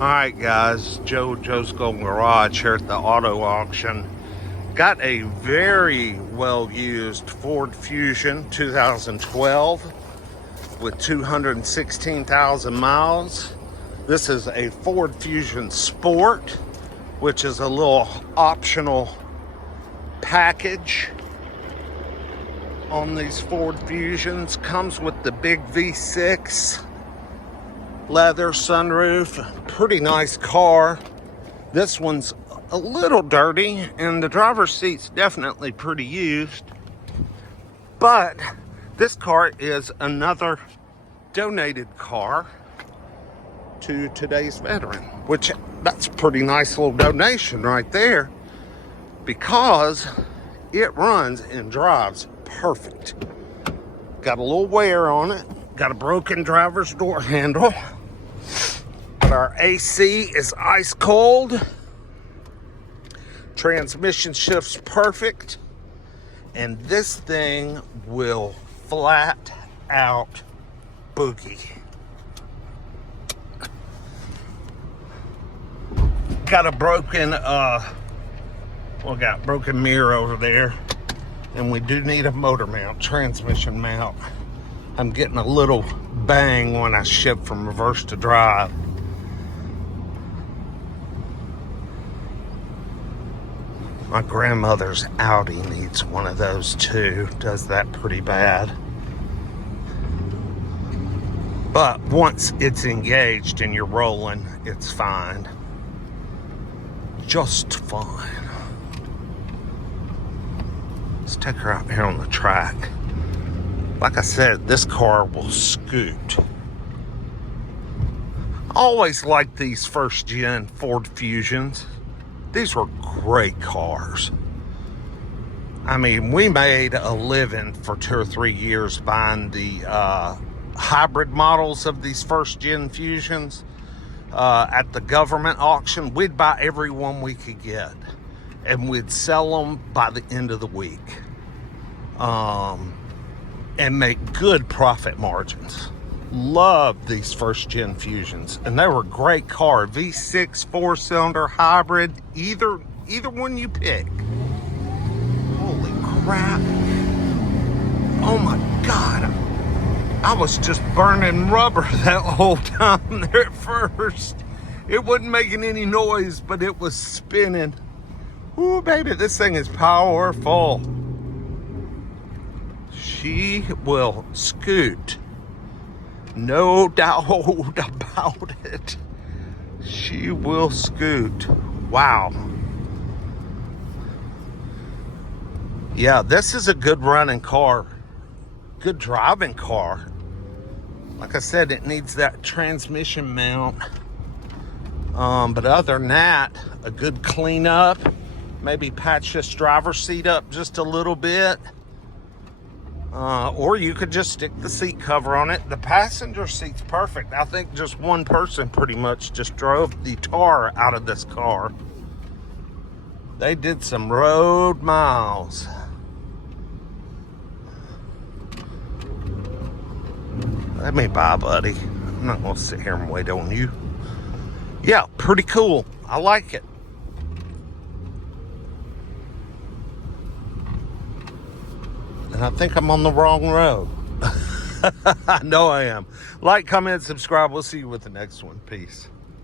Alright guys, Joe's Golden Garage here at the auto auction. Got a very well used Ford Fusion 2012 with 216,000 miles. This is a Ford Fusion Sport, which is a little optional package on these Ford Fusions. Comes with the big V6 leather sunroof. Pretty nice car. This one's a little dirty and the driver's seat's definitely pretty used, but this car is another donated car to today's veteran, which that's a pretty nice little donation right there, because it runs and drives perfect. Got a little wear on it, got a broken driver's door handle. Our AC is ice cold. Transmission shifts perfect. And this thing will flat out boogie. Got a broken, got broken mirror over there. And we do need a motor mount, transmission mount. I'm getting a little bang when I shift from reverse to drive. My grandmother's Audi needs one of those too. Does that pretty bad. But once it's engaged and you're rolling, it's fine. Just fine. Let's take her out here on the track. Like I said, this car will scoot. I always liked these first gen Ford Fusions. These were great cars. I mean, we made a living for 2 or 3 years buying the hybrid models of these first gen Fusions at the government auction. We'd buy every one we could get, and we'd sell them by the end of the week, and make good profit margins. Love these first gen Fusions, and they were great car. V6 4-cylinder hybrid, either one you pick. Holy crap. Oh my god, I was just burning rubber that whole time there at first. It wasn't making any noise, but it was spinning. Ooh baby, this thing is powerful. She will scoot. No doubt about it. She will scoot. Wow. Yeah, this is a good running car. Good driving car. Like I said, it needs that transmission mount. But other than that, a good cleanup. Maybe patch this driver's seat up just a little bit. Or you could just stick the seat cover on it. The passenger seat's perfect. I think just one person pretty much just drove the tar out of this car. They did some road miles. Let me buy, buddy. I'm not gonna sit here and wait on you. Yeah, pretty cool. I like it. And I think I'm on the wrong road. I know I am. Like, comment, subscribe. We'll see you with the next one. Peace.